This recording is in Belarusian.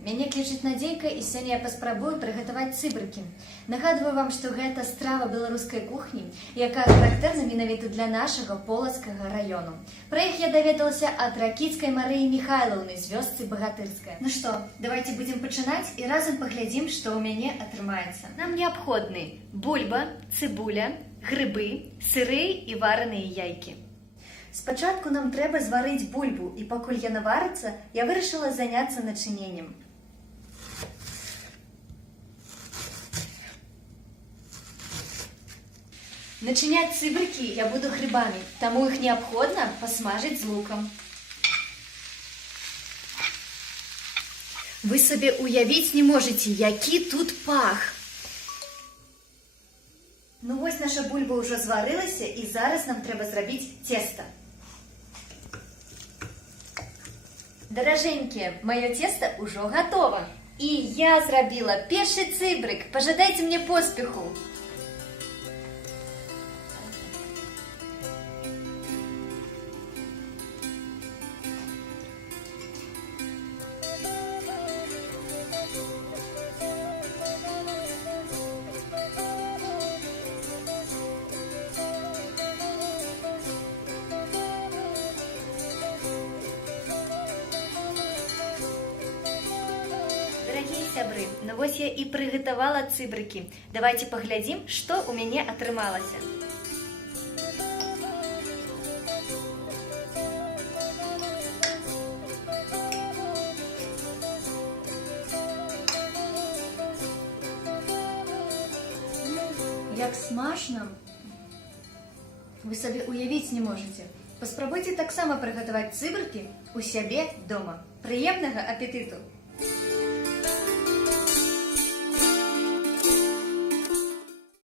Мяне клічыць Надзейка, і сёння я паспрабую прыгатаваць цыбрыкі. Нагадваю вам, што гэта страва беларускай кухні, якая характэрна менавіта для нашага Полацкага раёну. Пра іх я даведалася ад Ракіцкай Марыі Міхайлаўны з вёсцы Багатырская. Ну што, давайте будзем пачынаць і разам паглядзім, што ў мяне атрымаецца. Нам неабходны бульба, цыбуля, грыбы, сыры і вараныя яйкі. Спачатку нам трэба зварыць бульбу, і пакуль яна варыцца, я вырашыла заняцца начыненнем. Начинять цыбрыкі я буду грибами, таму іх неабходна пасмажыць з лукам. Вы сабе уявіць не можаце, які тут пах. Ну вось наша бульба ўжо зварылася, і зараз нам трэба зрабіць цеста. Даражэнькія, маё цеста ўжо гатова. І я зрабіла першы цыбрык. Пажадайце мне поспеху. Дорогие сябры, ну вось я і прыгатавала цыбрыкі. Давайте паглядзім, што ў мяне атрымалася. Як смачна! Вы сабе уявіць не можаце. Паспрабуйце таксама прыгатаваць цыбрыкі ў сябе дома. Прыемнага апетыту!